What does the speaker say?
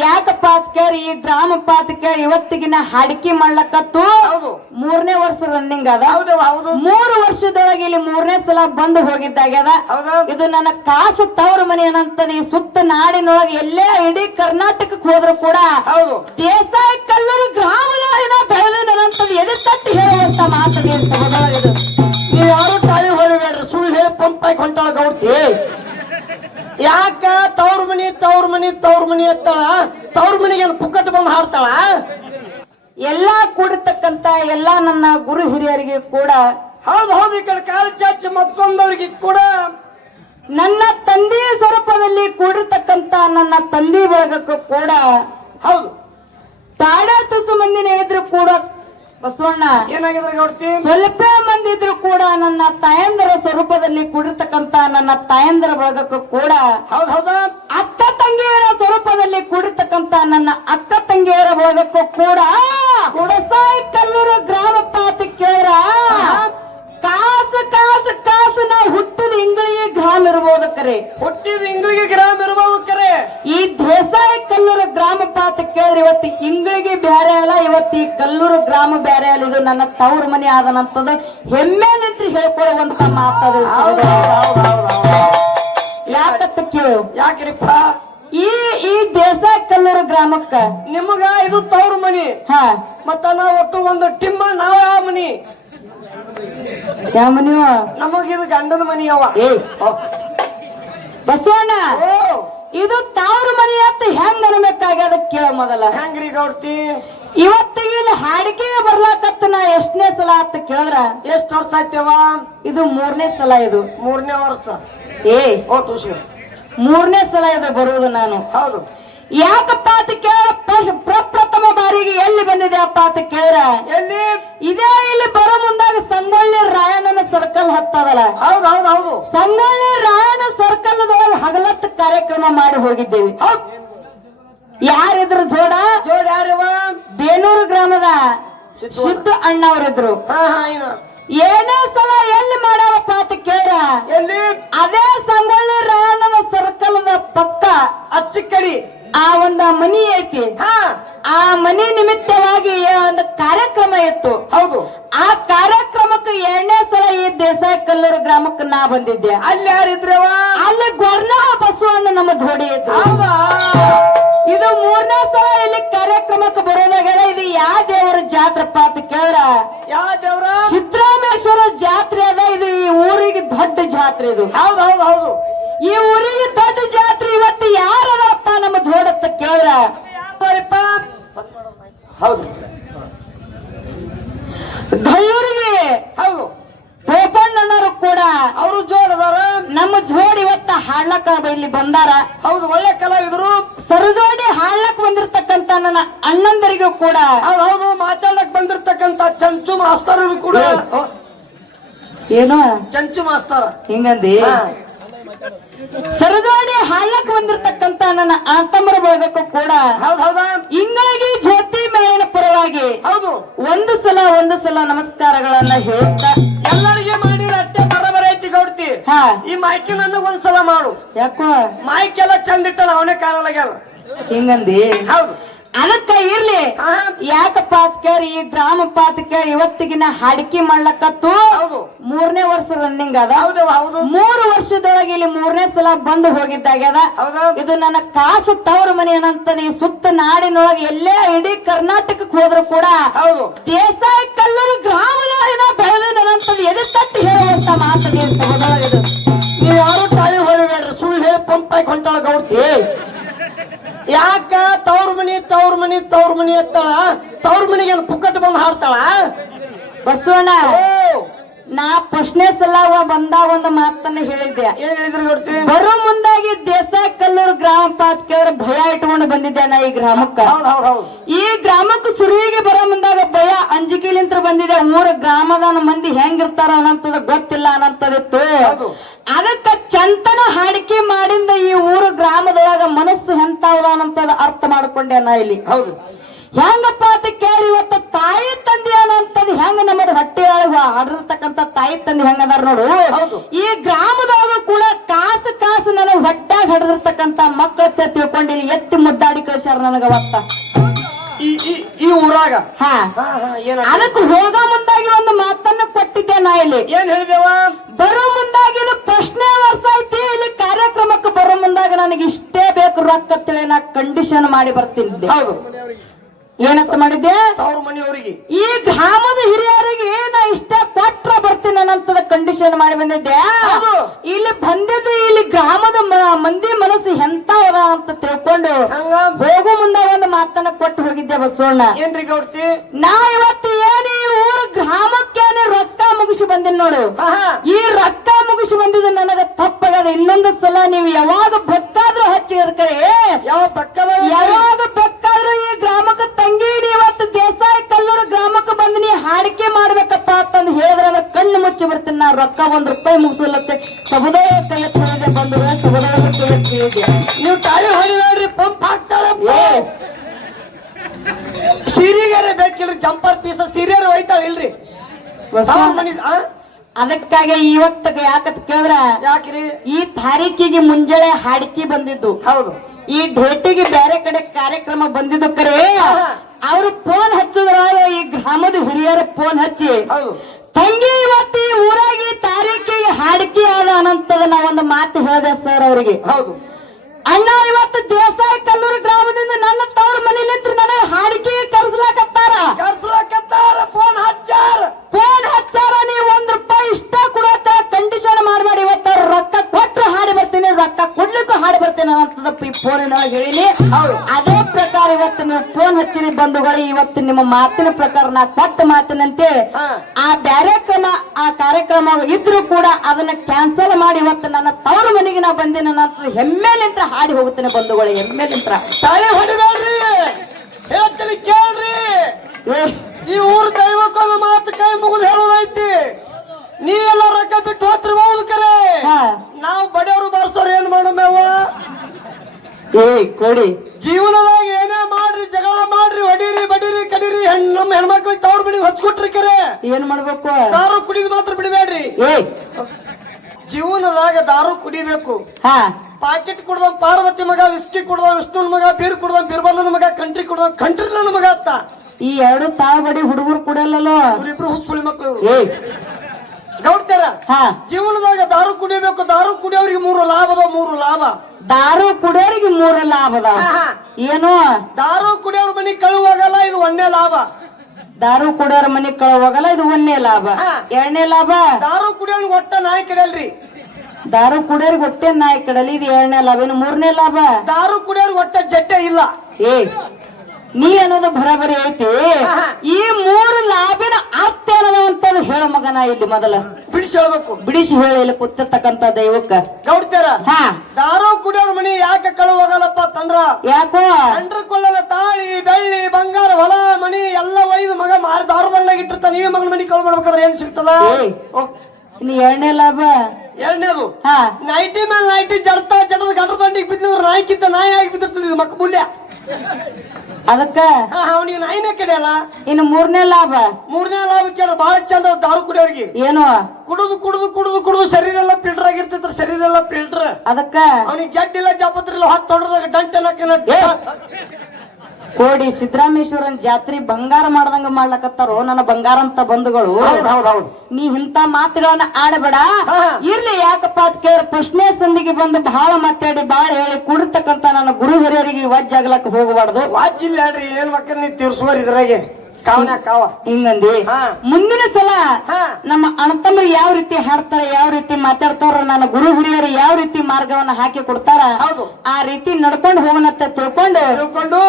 ಯಾಕಪ್ಪ ಅಂತ ಕೇಳಿ? ಈ ಗ್ರಾಮಪ್ಪ ಅಂತ ಕೇಳಿ ಇವತ್ತಿಗಿನ ಹಾಡಿಕೆ ಮಾಡ್ಲಕತ್ತು ಮೂರನೇ ವರ್ಷ ರನ್ನಿಂಗ್ ಅದ. ಮೂರು ವರ್ಷದೊಳಗೆ ಇಲ್ಲಿ ಮೂರನೇ ಸಲ ಬಂದು ಹೋಗಿದ್ದಾಗ್ಯದ. ಇದು ನನ್ನ ಕಾಸು ತವರ ಮನೆ ಏನಂತಾನೆ ಈ ಸುತ್ತ ನಾಡಿನೊಳಗೆ ಎಲ್ಲೇ ಇಡೀ ಕರ್ನಾಟಕಕ್ಕೆ ಹೋದ್ರು ಕೂಡ ದೇಸಾಯಿ ಕಲ್ಲೂರು ಗ್ರಾಮದ ಬೆಳೆದಂತದ ಎದೆ ತಟ್ಟಿ ಹೇಳುವಂತ ಮಾತು ದೇಶದೊಳಗೆ ಇದು ಮನಿ ತವ್ರ ಮನಿ ಎತ್ತಾಳ? ತವ್ರ ಮನಿಗೆ ಏನ್ ಪುಕ್ಕಟ್ ಬಂದು ಹಾಡ್ತಾಳ ಎಲ್ಲಾ ಕೂಡಿರ್ತಕ್ಕಂತ ಎಲ್ಲಾ ನನ್ನ ಗುರು ಹಿರಿಯರಿಗೆ ಕೂಡ ಹೌದು ಹೌದು ಈ ಕಡೆ ಕಾಲು ಚಾಚಿ ಮತ್ತೊಂದವ್ರಿಗೆ ಕೂಡ. ನನ್ನ ತಂದೆ ಸ್ವರೂಪದಲ್ಲಿ ಕೂಡಿರ್ತಕ್ಕಂತ ನನ್ನ ತಂದೆ ಬಳಗಕ್ಕೂ ಕೂಡ ಹೌದು. ತಾಡ ತುಸು ಮಂದಿನ ಇದ್ರು ಕೂಡ ಬಸವಣ್ಣ ಸ್ವಲ್ಪ ಮಂದಿ ಇದ್ರು ಕೂಡ ನನ್ನ ತಾಯಂದರ ಸ್ವರೂಪದಲ್ಲಿ ಕೂಡಿರ್ತಕ್ಕಂತ ನನ್ನ ತಾಯಂದರ ಬಳಗಕ್ಕೂ ಕೂಡ ಹೌದು ಹೌದಾ? ಅಕ್ಕ ತಂಗಿಯರ ಸ್ವರೂಪದಲ್ಲಿ ಕೂಡಿರ್ತಕ್ಕಂತ ನನ್ನ ಅಕ್ಕ ತಂಗಿಯರ ಬಳಗಕ್ಕೂ ಕೂಡ ಕುಡಸಾಯಿ ಕಲ್ಲೂರು ಗ್ರಾಮ ಪಾತಿ ಕೇಳ ಕಾಸು ಕಾಸು ಕಾಸು ನಾವು ಹುಟ್ಟಿದ ಇಂಗ್ಳಿಗೆ ಗ್ರಾಮ ಇರ್ಬೋದು ಕರೆ ಹುಟ್ಟಿದ ಇಂಗ್ಳಿಗೆ ಗ್ರಾಮ ಇರ್ಬೋದು ಕರೆ ಈ ದೇಸಾಯಿ ಕಲ್ಲೂರು ಗ್ರಾಮ ಪಾತ ಕೇಳ್ರಿ ಇವತ್ತು ಇಂಗ್ಳಿಗೆ ಬ್ಯಾರೆ ಅಲ್ಲ ಇವತ್ತು ಈ ಕಲ್ಲೂರು ಗ್ರಾಮ ಬ್ಯಾರೆ ಅಲ್ಲ ಇದು ನನ್ನ ತವರು ಮನೆ ಆದನಂತದ ಹೆಮ್ಮೆಲಿಂತ್ರ ಹೇಳ್ಕೊಳ್ಳುವಂತ ಮಾತದ ಯಾಕತ್ತ ಕೇಳು ಯಾಕ್ರಿಪ್ಪ ಈ ಈ ದೇಶ ಕಲ್ಲೂರು ಗ್ರಾಮಕ್ಕ ನಿಮಗ ಇದು ತವ್ರ ಮನಿ. ಹಾ. ಮತ್ತ ನಾವ್ ಒಟ್ಟು ಒಂದು ಟಿಮ್ಮ ನಾವ ಯಾವ ಮನಿ? ಯಾವ ನೀವು ನಮಗ ಇದು ಗಂಡನ ಮನಿ ಅವ. ಏ ಬಸವಣ್ಣ ಇದು ತವ್ರ ಮನಿ ಅಂತ ಹೆಂಗ್ ಅನ್ಬೇಕಾಗ್ಯದ ಕೇಳ ಮೊದಲ. ಹೆಂಗ್ರಿ ಗೌಡ್ತಿ? ಇವತ್ತಿಗೆ ಇಲ್ಲಿ ಹಾಡಿಕೆ ಬರ್ಲಾಕತ್ತ ನಾ ಎಷ್ಟನೇ ಸಲ ಅಂತ ಕೇಳಿದ್ರ? ಎಷ್ಟ್ ವರ್ಷ ಆಯ್ತವ? ಇದು ಮೂರನೇ ಸಲ ಇದು. ಮೂರನೇ ವರ್ಷ. ಏ. ಓ ಟೂಷನ್ ಮೂರನೇ ಸಲ ಇದು ಬರುವುದು ನಾನು. ಹೌದು. ಯಾಕಪ್ಪ ಅಂತ ಕೇಳ ಪ್ರಪ್ರಥಮ ಬಾರಿಗೆ ಎಲ್ಲಿ ಬಂದಿದೆ ಅಪ್ಪ ಅಂತ ಕೇಳ ಎಲ್ಲಿ? ಇದೇ ಇಲ್ಲಿ ಬರೋ ಮುಂದಾಗ ಸಂಗೊಳ್ಳಿ ರಾಯಣ್ಣನ ಸರ್ಕಲ್ ಹತ್ತದಲ್ಲ. ಹೌದು ಹೌದು ಹೌದು. ಸಂಗೊಳ್ಳಿ ರಾಯಣ್ಣ ಸರ್ಕಲ್ ಹಗಲತ್ತು ಕಾರ್ಯಕ್ರಮ ಮಾಡಿ ಹೋಗಿದ್ದೇವೆ. ಯಾರಿದ್ರು ಜೋಡ? ಜೋಡ ಯಾರವ? ಬೇನೂರು ಗ್ರಾಮದ ಸಿದ್ದು ಅಣ್ಣವರಿದ್ರು. ಏನೇ ಸಲ ಎಲ್ಲಿ ಮಾಡವಪ್ಪ ಅಂತ ಕೇಳ. ಎಲ್ಲಿ? ಅದೇ ಸಂಗೊಳ್ಳಿ ರಾಯಣ್ಣನ ಸರ್ಕಲ್ದ ಪಕ್ಕ. ಅಚ್ಚಿ ಕಡಿ ಆ ಒಂದು ಮನಿ ಐತಿ. ಹಾ. ಆ ಮನಿ ನಿಮಿತ್ತವಾಗಿ ಒಂದು ಕಾರ್ಯಕ್ರಮ ಇತ್ತು. ಹೌದು. ಆ ಕಾರ್ಯಕ್ರಮಕ್ಕೆ ಎರಡನೇ ಸಲ ಈ ದೇಸಾಯಿ ಕಲ್ಲೂರು ಗ್ರಾಮಕ್ಕೆ ನಾ ಬಂದಿದ್ದೆ. ಅಲ್ಲಿ ಯಾರಿದ್ರವ ಅಲ್ಲಿ ಗೊರ್ನ ಬಸವಣ್ಣ ನಮ್ಮ ಜೋಡಿ ಇತ್ತು ಹೌದಾ? ಇದು ಮೂರನೇ ಸಲ ಇಲ್ಲಿ ಕಾರ್ಯಕ್ರಮಕ್ಕೆ ಬರೋದಾಗ ಇದು ಯಾವ ದೇವರ ಜಾತ್ರೆ ಅಂತ ಕೇಳ್ರ? ಯಾವ ದೇವರ? ಸಿದ್ದರಾಮೇಶ್ವರ ಜಾತ್ರೆ ಅದ ಇದು ಈ ಊರಿಗೆ ದೊಡ್ಡ ಜಾತ್ರೆ ಇದು. ಹೌದು ಹೌದು ಹೌದು. ಈ ಊರಿಗೆ ದೊಡ್ಡ ಜಾತ್ರೆ ಇವತ್ತು ಯಾರದಪ್ಪ ನಮ್ಮ ಜೋಡತ್ತ ಕೇಳ್ರ? ಹೌದು. ಗಳ್ಳೂರಿಗೆ. ಹೌದು. ಗೋಪಣ್ಣನವರು ಕೂಡ. ಅವರು ಜೋಡ್ ಅದಾರ ನಮ್ಮ ಜೋಡಿ ಇವತ್ತ ಹಾಡ್ಲಕ್ಕ ಇಲ್ಲಿ ಬಂದಾರ. ಹೌದು ಒಳ್ಳೆ ಕಲಾವಿದರು. ಸರಜೋಡಿ ಹಾಡ್ಲಕ್ ಬಂದಿರ್ತಕ್ಕಂತ ನನ್ನ ಅಣ್ಣಂದರಿಗೂ ಕೂಡ. ಹೌದು ಮಾತಾಡಕ್ ಬಂದಿರ್ತಕ್ಕಂತ ಚಂಚು ಮಾಸ್ತರ್ ಕೂಡ. ಏನು? ಚಂಚು ಮಾಸ್ತರ. ಹಿಂಗಂದಿ? ಸರದಾಡಿ ಸರಜೋಡಿ ಹಾಡ್ಲಕ್ ಬಂದಿರ್ತಕ್ಕಂತ ನನ್ನ ಆತಮ್ಮರ ಬಳಗಕ್ಕೂ ಕೂಡ. ಹಿಂಗಾಗಿ ಜ್ಯೋತಿ ಮೇಳನ ಪರವಾಗಿ ಹೌದು. ಒಂದು ಸಲ ಒಂದು ಸಲ ನಮಸ್ಕಾರಗಳನ್ನ ಹೇಳ್ತಾ ಎಲ್ಲರಿಗೆ ಈ ಮಾಯ್ಕಿ ನನ್ನ ಒಂದ್ಸಲ ಮಾಡು. ಯಾಕೋ? ಮಾಯ್ಕಿ ಎಲ್ಲ ಚಂದ ಇಟ್ಟ ಅವನೇ ಕಾಣಲಾಗ್ಯಾನ ಹಿಂಗಂದಿ? ಹೌದು. ಅದಕ್ಕ ಇರ್ಲಿ. ಯಾಕಪ್ಪ ಅಂತ ಕೇಳಿ ಈ ಗ್ರಾಮ ಅಂತ ಕೇಳಿ ಇವತ್ತಿಗಿನ ಹಾಡಿಕೆ ಮಾಡ್ಲಕತ್ತು? ಮೂರನೇ ವರ್ಷ ರನ್ನಿಂಗ್ ಅದ. ಮೂರು ವರ್ಷದೊಳಗ ಇಲ್ಲಿ ಮೂರನೇ ಸಲ ಬಂದು ಹೋಗಿದ್ದಾಗ್ಯದ. ಇದು ನನ್ನ ಕಾಸು ತವರ ಮನೆ ಏನಂತದ ಈ ಸುತ್ತ ನಾಡಿನೊಳಗೆ ಎಲ್ಲೇ ಇಡೀ ಕರ್ನಾಟಕಕ್ಕೆ ಹೋದ್ರು ಕೂಡ ದೇಸಾಯಿ ಕಲ್ಲೂರು ಗ್ರಾಮದ ಇದು ನೀವ್ ಯಾರು ತಾಳಿ ಹೊಡಿಬೇಡ್ರಿ ಸುಳ್ಳು ಹೇಳಿ ಪಂಪ್ ಆಗಿ ಹೊಂಟಾಳ ಗೌಡ್ತಿ. ಯಾಕ ತವ್ರ ಮನಿ ತವ್ರ ಮನಿ ತವ್ರ ಮನಿ ಎತ್ತಾಳ? ತವ್ರ ಮನಿಗೆ ಏನ್ ಪುಕ್ಕಟ್ ಬಂದು ಹಾಡ್ತಾಳ ಬಸವಣ್ಣ ನಾ ಪ್ರಶ್ನೆ ಸಲ ಬಂದ ಒಂದು ಮಾತನ್ನ ಹೇಳಿದ್ದೆ. ಏನ್ ಹೇಳಿದ್ರಿ ಗೌಡ್ತಿ ಬರೋ ಮುಂದಾಗಿ ದೇಸಾಯಿ ಕಲ್ಲೂರು ಗ್ರಾಮ ಪಾತ್ ಕೇಳಿದ್ರೆ ಭಯ ಇಟ್ಕೊಂಡು ಬಂದಿದ್ದೆ ನಾ ಈ ಗ್ರಾಮಕ್ಕ. ಈ ಗ್ರಾಮಕ್ಕ ಸುರುವಿಗೆ ಬರೋ ಮುಂದಾಗ ಭಯ ಅಂಜಿಕೆಲಿಂತ್ರ ಬಂದಿದೆ. ಊರ ಗ್ರಾಮದ ಮಂದಿ ಹೆಂಗಿರ್ತಾರ ಅನ್ನಂತದ ಗೊತ್ತಿಲ್ಲ ಅನ್ನಂತದಿತ್ತು. ಅದಕ್ಕ ಚಂತನ ಹಾಡಿಕೆ ಮಾಡಿಂದ ಈ ಊರು ಗ್ರಾಮದೊಳಗ ಮನಸ್ಸು ಎಂತಾವದ ಅನ್ನಂತದ ಅರ್ಥ ಮಾಡ್ಕೊಂಡೆ ನಾ ಇಲ್ಲಿ. ಹೌದು. ಹೆಂಗಪ್ಪ ಅಂತ ಕೇಳಿ ಇವತ್ತು ತಾಯಿ ತಂದೆ ಅನ್ನಂತದ್ ಹೆಂಗ ನಮ್ಮದು ಹೊಟ್ಟೆ ಒಳಗ ಆಡಿರ್ತಕ್ಕಂತ ತಾಯಿ ತಂದೆ ಹೆಂಗದಾರ ನೋಡು. ಈ ಗ್ರಾಮದೊಳಗ ಕೂಡ ಕಾಸು ಕಾಸು ನನ್ನ ಹೊಟ್ಟಾಗ ಹಡದಿರ್ತಕ್ಕಂತ ಮಕ್ಕಳ ತಿಳ್ಕೊಂಡು ಇಲ್ಲಿ ಎತ್ತಿ ಮುದ್ದಾಡಿ ಕಳ್ಸ್ಯಾರ ನನಗ ಅವತ್ತ. ಈ ಊರಾಗ? ಹಾ. ಅದಕ್ಕೆ ಹೋಗ ಮುಂದಾಗಿ ಒಂದು ಮಾತನ್ನ ಕೊಟ್ಟಿದ್ದೆ ನಾ ಇಲ್ಲಿ. ಏನ್ ಹೇಳಿದೆವ? ಬರೋ ಮುಂದಾಗಿ ಇದು ಪ್ರಶ್ನೆ ವರ್ಷ ಐತಿ. ಇಲ್ಲಿ ಕಾರ್ಯಕ್ರಮಕ್ಕೆ ಬರೋ ಮುಂದಾಗ ನನಗೆ ಇಷ್ಟೇ ಬೇಕು ರೊಕ್ಕ ತಿಳಿ ನಾ ಕಂಡೀಷನ್ ಮಾಡಿ ಬರ್ತೀನಿ. ಹೌದು. ಏನಂತ ಮಾಡಿದ್ದೆ? ತವ್ರ ಮನೆಯವರಿಗೆ. ಈ ಗ್ರಾಮದ ಹಿರಿಯರಿಗೆ ನಾ ಇಷ್ಟ ಕೊಟ್ರ ಬರ್ತೀನಿ ಅನ್ನಂತದ ಕಂಡೀಷನ್ ಮಾಡಿ ಬಂದಿದ್ದೆ. ಇಲ್ಲಿ ಬಂದಿದ್ದು ಇಲ್ಲಿ ಗ್ರಾಮದ ಮಂದಿ ಮನಸ್ಸು ಎಂತ ಅಂತ ತಿಳ್ಕೊಂಡು ಹೋಗು? ಮುಂದೆ ಒಂದು ಮಾತನ್ನ ಕೊಟ್ಟು ಹೋಗಿದ್ದೆ ಬಸವಣ್ಣ. ಏನ್ರಿ ಗೌರ್ತಿ ನಾ ಇವತ್ತು ಏನು ಈ ಊರ ಗ್ರಾಮಕ್ಕೇನೆ ರೊಕ್ಕ ಮುಗಿಸಿ ಬಂದಿನಿ ನೋಡು. ಈ ರೊಕ್ಕ ಮುಗಿಸಿ ಬಂದಿದ್ದು ನನಗ ತಪ್ಪಾಗದ ಇನ್ನೊಂದು ಸಲ ನೀವು ಯಾವಾಗ ಬೇಕಾದ್ರೂ ಹಚ್ಚಿರ್ಕರೆ ಯಾವ ಯಾವಾಗ ಈ ಗ್ರಾಮಕ್ಕೆ ತಂಗಿ ನೀ ಇವತ್ತು ದೇಸಾಯಿ ಕಲ್ಲೂರು ಗ್ರಾಮಕ್ಕೆ ಬಂದು ನೀ ಹಾಡಿಕೆ ಮಾಡ್ಬೇಕಪ್ಪ ಅಂತಂದು ಹೇಳಿದ್ರೆ ಅಂದ್ರೆ ಕಣ್ಣು ಮುಚ್ಚಿ ಬರ್ತೀನಿ ನಾ ರೊಕ್ಕ ಒಂದ್ ರೂಪಾಯಿ ಮುಗಿಸಲತ್ತೆ. ಸಮುದಾಯ ಕಲೆಕ್ಟರ್ಗೆ ಎತ್ತಿ ಹೇಳಿದೆ ಬಂದು ಸಮುದಾಯ ನೀವು ತಾಳಿ ಹೊಡಿಬೇಡ್ರಿ ಪಂಪ್ ಹಾಕ್ತಾಳೆ ಸೀರೆಗಾರೆ ಬೇಕಿಲ್ರಿ ಜಂಪರ್ ಪೀಸ ಸೀರಿಯರ್ ಹೋಯ್ತಾಳ ಇಲ್ರಿ. ಮನಿ ಆ? ಅದಕ್ಕಾಗಿ ಇವತ್ತ ಯಾಕತ್ ಕೇಳಿದ್ರ? ಯಾಕ್ರಿ? ಈ ತಾರೀಕಿಗೆ ಮುಂಜಾನೆ ಹಾಡಿಕೆ ಬಂದಿದ್ದು. ಹೌದು. ಈ ಡೇಟಿಗೆ ಬೇರೆ ಕಡೆ ಕಾರ್ಯಕ್ರಮ ಬಂದಿದ್ದು ಕರೆ. ಅವ್ರು ಫೋನ್ ಹಚ್ಚಿದ್ರ ಈ ಗ್ರಾಮದ ಹಿರಿಯರ ಫೋನ್ ಹಚ್ಚಿ ತಂಗಿ ಆದ ನಾ ಒಂದು ಮಾತು ಹೇಳಿದೆ ಸರ್ ಅವರಿಗೆ. ಹೌದು. ಅಣ್ಣ ಇವತ್ತು ದೇಸಾಯಿ ಕಲ್ಲೂರು ಗ್ರಾಮದಿಂದ ನನ್ನ ತವ್ರ ಮನೇಲಿಂತ್ರ ನನಗೆ ಹಾಡಿಕೆ ಕರ್ಸ್ಲಾಕತ್ತಾರ. ಕರ್ಸ್ಲಕತ್ತಾರ ಫೋನ್ ಹಚ್ಚಾರ. ಫೋನ್ ಹಚ್ಚಾರ ನೀವು ಒಂದ್ ರೂಪಾಯಿ ಇಷ್ಟ ಕೊಡತ್ತ ಕಂಡೀಷನ್ ಮಾಡ್ಬೇಡಿ ಇವತ್ತ ರೊಕ್ಕ ಕೊಟ್ರೆ ಹಾಡಿ ಬರ್ತೀನಿ ರೊಕ್ಕ ಕೊಡ್ಲಿಕ್ಕೂ ಹಾಡಿ ಬರ್ತೀನಿ ಅಂತದ ಈ ಫೋನಿನೊಳಗೆ ಹೇಳಿನಿ. ಅದೇ ಪ್ರಕಾರ ಇವತ್ತು ನೀವು ಫೋನ್ ಹಚ್ಚಿರಿ ಬಂಧುಗಳು ಇವತ್ತು ನಿಮ್ಮ ಮಾತಿನ ಪ್ರಕಾರ ನಾ ಕೊಟ್ಟ ಮಾತಿನಂತೆ. ಆ ಕಾರ್ಯಕ್ರಮ ಆ ಕಾರ್ಯಕ್ರಮ ಇದ್ರೂ ಕೂಡ ಅದನ್ನ ಕ್ಯಾನ್ಸಲ್ ಮಾಡಿ ಇವತ್ತು ನನ್ನ ತವರ ಮನೆಗೆ ನಾ ಬಂದಿನ ಹೆಮ್ಮೆಲಿಂತ ಹೆಮ್ಮೆಲಿಂತ್ರ ಹಾಡಿ ಹೋಗುತ್ತೇನೆ ಬಂಧುಗಳು ಹೆಮ್ಮೆಲಿಂತ್ರ. ತಾಳಿ ಹೊಡಿಬೇಡ್ರಿ. ಹೇಳ್ತೀನಿ ಕೇಳ್ರಿ. ಈ ಊರ ದೈವಕ್ಕೊಂದು ಮಾತು ಕೈ ಮುಗಿದು ಹೇಳೋದೈತಿ. ನೀ ಎಲ್ಲ ರೊಕ್ಕ ಬಿಟ್ಟು ಹೋತ್ರಿ ಹೋಗ್ಲಿಕ್ಕೆ ಕರೆ. ನಾವು ಬಡವರು ಬರ್ಸೋರು ಏನ್ ಮಾಡೋಮೇವ ಏ ಕೊಡಿ. ಜೀವನದಾಗ ಏನೇ ಮಾಡ್ರಿ ಜಗಳ ಮಾಡ್ರಿ ಹೊಡೀರಿ ಬಡೀರಿ ಕಡೀರಿ ಹೆಣ್ಣು ನಮ್ಮ ಹೆಣ್ಮಕ್ಳಿಗೆ ತವ್ರ ಬಿಡಿ ಹಚ್ಕೊಟ್ರಿ ಕರೆ. ಏನ್ ಮಾಡ್ಬೇಕು? ದಾರು ಕುಡಿದ್ ಮಾತ್ರ ಬಿಡಬೇಡ್ರಿ. ಏ ಜೀವನದಾಗ ದಾರು ಕುಡಿಬೇಕು. ಹಾ. ಪಾಕೆಟ್ ಕುಡ್ದ ಪಾರ್ವತಿ ಮಗ ವಿಸ್ಕಿ ಕುಡ್ದ ವಿಷ್ಣುನ್ ಮಗ ಬೀರ್ ಕುಡ್ದ ಬೀರ್ಬಲ್ಲನ ಮಗ ಕಂಟ್ರಿ ಕುಡ್ದ ಕಂಟ್ರಿ ನನ್ನ ಮಗ ಅತ್ತ. ಈ ಎರಡು ತಾವ್ ಬಡಿ ಹುಡುಗರು ಕುಡಿಯಲ್ಲೋ ಇವ್ರಿಬ್ರು ಹುಚ್ಚುಳಿ ಮಕ್ಕಳು ಏ ಗೌಡ್ತಾರ? ಹಾ. ಜೀವನದಾಗ ದಾರು ಕುಡಿಬೇಕು ದಾರು ಕುಡಿಯೋರಿಗೆ ಮೂರು ಲಾಭದ ಮೂರು ಲಾಭ. ದಾರು ಕುಡಿಯೋರಿಗೆ ಮೂರ ಲಾಭ ಅದಾವ ಆಹಾ. ಏನು? ದಾರು ಕುಡಿಯೋರ್ ಮನಿ ಕಳುವಾಗಲ್ಲ ಇದು ಒಂದೇ ಲಾಭ. ದಾರು ಕುಡಿಯೋರ ಮನೆ ಕಳುವಾಗಲ್ಲ ಇದು ಒಂದನೇ ಲಾಭ. ಎರಡನೇ ಲಾಭ? ದಾರು ಕುಡಿಯೋರ್ ಒಟ್ಟ ನಾಯಿ ಕಿಡಲ್ರಿ. ದಾರು ಕುಡಿಯೋರಿಗೆ ಒಟ್ಟೆ ನಾಯಿ ಕಡಲಿ ಇದು ಎರಡನೇ ಲಾಭ. ಏನು ಮೂರನೇ ಲಾಭ? ದಾರು ಕುಡಿಯೋರ್ ಒಟ್ಟ ಜಟ್ಟೆ ಇಲ್ಲ. ಏ ನೀ ಅನ್ನೋದು ಬರಬರಿ ಐತಿ. ಈ ಮೂರು ಲಾಭಿನ ಅರ್ಥ ಏನದ ಅಂತ ಹೇಳ ಮಗನ ಇಲ್ಲಿ ಮೊದಲ. ಬಿಡಿಸಿ ಹೇಳ್ಬೇಕು. ಬಿಡಿಸಿ ಹೇಳಿ ಇಲ್ಲಿ ಕೂತಿರ್ತಕ್ಕಂತ ದೈವಕ್ಕ. ಗೌಡ್ತಾರ ಹಾ. ದಾರು ಕುಡಿಯೋರ್ ಮನಿ ಯಾಕೆ ಕಳುವಾಗಲ್ಲಪ್ಪ ತಂದ್ರ? ಯಾಕೋ? ಕಂಡ್ರ ಕೊಳ್ಳಲ ತಾಳಿ ಬೆಳ್ಳಿ ಬಂಗಾರ ಹೊಲ ಮನಿ ಎಲ್ಲ ಒಯ್ದು ಮಗ ಮಾರಿ ದಾರದಂಡಾಗ ಇಟ್ಟಿರ್ತಾನೆ. ಈ ಮಗನ ಮನಿ ಕಳು ಮಾಡ್ಬೇಕಾದ್ರೆ ಏನ್ ಸಿಗ್ತದ? ಇನ್ನು ಎರಡನೇ ಲಾಭ? ಎರಡನೇದು. ಹಾ. ನೈಟಿ ಮೇಲೆ ನೈಟಿ ಜಡ್ತಾ ಜಡದ ಗಂಡ ದಂಡಿಗೆ ಬಿದ್ದಿದ್ರು ನಾಯಿ ಕಿತ್ತ ನಾಯಿ ಆಗಿ ಬಿದ್ದಿರ್ತದೆ ಇದು ಮಕ್ಕ ಮೂಲ್ಯ. ಅದಕ್ಕ ಅವ್ನಿಗೆ ನಾಯಿನೇ ಕಡಿಯಲ್ಲ ಇನ್ನು ಮೂರನೇ ಲಾಭ. ಮೂರನೇ ಲಾಭ ಕೇಳ ಬಹಳ ಚಂದ ದಾರು ಕುಡಿಯೋರಿಗೆ. ಏನು? ಕುಡಿದು ಕುಡಿದು ಕುಡಿದು ಕುಡಿದು ಶರೀರ ಎಲ್ಲ ಫಿಲ್ಟರ್ ಆಗಿರ್ತಿದ್ರ ಶರೀರ ಎಲ್ಲ ಫಿಲ್ಟರ್ ಅದಕ್ಕ? ಅವನಿಗೆ ಜಡ್ ಇಲ್ಲ ಜಾಪತ್ರ ಇಲ್ಲ ಹತ್ತು ತೊಡದಾಗ ಡಂಟ್. ಕೋಡಿ ಸಿದ್ದರಾಮೇಶ್ವರನ್ ಜಾತ್ರೆ ಬಂಗಾರ ಮಾಡ್ದಂಗ ಮಾಡ್ಲಕತ್ತಾರೋ ನನ್ನ ಬಂಗಾರ ಅಂತ ಬಂಧುಗಳು. ನೀ ಇಂತ ಮಾತುಗಳನ್ನ ಆಡಬೇಡ. ಇರ್ಲಿ ಯಾಕಪ್ಪ ಅದ್ ಕೇಳ ಪ್ರಶ್ನೆ ಸಂದಿಗೆ ಬಂದು ಬಹಳ ಮಾತಾಡಿ ಬಹಳ ಹೇಳಿ ಕುಡಿರ್ತಕ್ಕಂತ ಆಗ್ಲಕ್ ವಜ್ಜಾಗ್ಲಕ್ ಹೋಗಬಾರ್ದು. ವಾಜಿಲ್ಲ ಹೇಳ್ರಿ ಏನ್ ಮಕ್ಕಳ ನೀವು ತೀರ್ಸುವರ್ ಇದ್ರಾಗೆ? ಕಾವನ ಕಾವ. ಹಿಂಗಂದಿ? ಹಾ. ಮುಂದಿನ ಸಲ ಹಾ. ನಮ್ಮ ಅಣ್ಣತಮ್ಮರು ಯಾವ ರೀತಿ ಹಾಡ್ತಾರ ಯಾವ ರೀತಿ ಮಾತಾಡ್ತಾರ ನನ್ನ ಗುರು ಹಿರಿಯರು ಯಾವ ರೀತಿ ಮಾರ್ಗವನ್ನ ಹಾಕಿ ಕೊಡ್ತಾರ ಹೌದು. ಆ ರೀತಿ ನಡ್ಕೊಂಡು ಹೋಗೋಣ ತಿಳ್ಕೊಂಡು ತಿಳ್ಕೊಂಡು